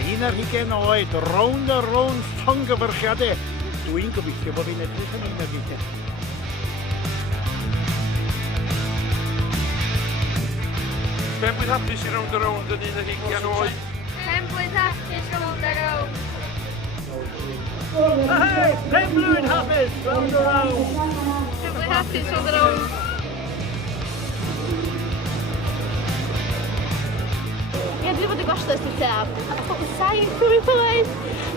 11 oed, round a round llongyfarchiadau. Dwi'n gobeithio bod fi'n edrych yn 11. Penblwydd hapus i rownd yn 11 oed. Penblwydd hapus rownd a rownd. Hey, penblwydd hapus round a round. Penblwydd hapus rownd a rownd. Ie, dwi wedi bod yn gwasio ys ti a bod yn saith dwi'n pwyd.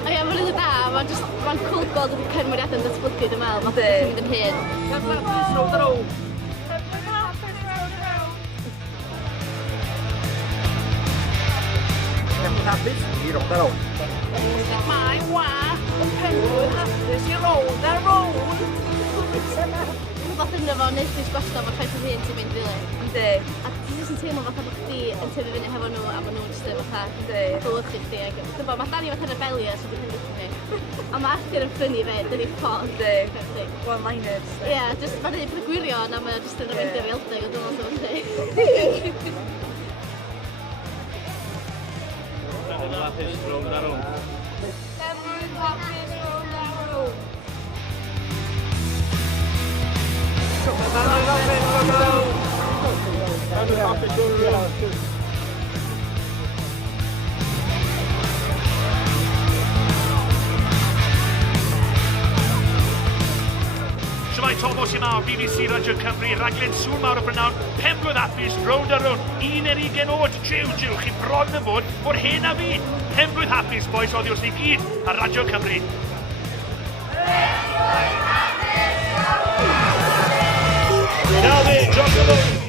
A ie, mae'n rili da, mae'n cool gweld y cynmwriadau yn datblygu, dwi'n meddwl, mae'n mynd yn hyn. Penblwydd hapus rownd a rownd. Penblwydd hapus i round a round. Mae was yn penblwydd hapus i rownd a rownd. Fath yna fo, nes dwi'n gwasio fo'r traeth o hyn sy'n mynd rili. Yndi. A ti jyst yn teimlo fatha bod chdi yn tyfu fyny hefo nhw a maen nhw'n jyst yn fatha blychu chdi. Dwi'n bod, mae Dani fatha rebellious o dwi'n hynny ni. A mae Arthur yn ffynnu fe, dyn ni ffôn. Yndi. One-liners. Ie, jyst mae'n dweud bod gwirion a mae'n jyst yn rhaid fi eldig o dwi'n meddwl sef chdi. Penblwydd hapus round a round. Penblwydd hapus rownd a rownd. Penblwydd hapus round a round. Siamai Thomas yma o'r BBC Radio Cymru, raglen sŵn mawr o Brynawn, penblwydd hapus, rownd a rownd, 11 oed, jiw, chi bron yn fod o'r hen a fi. Penblwydd hapus, boes, oddi wrth i gyd ar Radio Cymru. Penblwydd hapus! Now then, John Malone.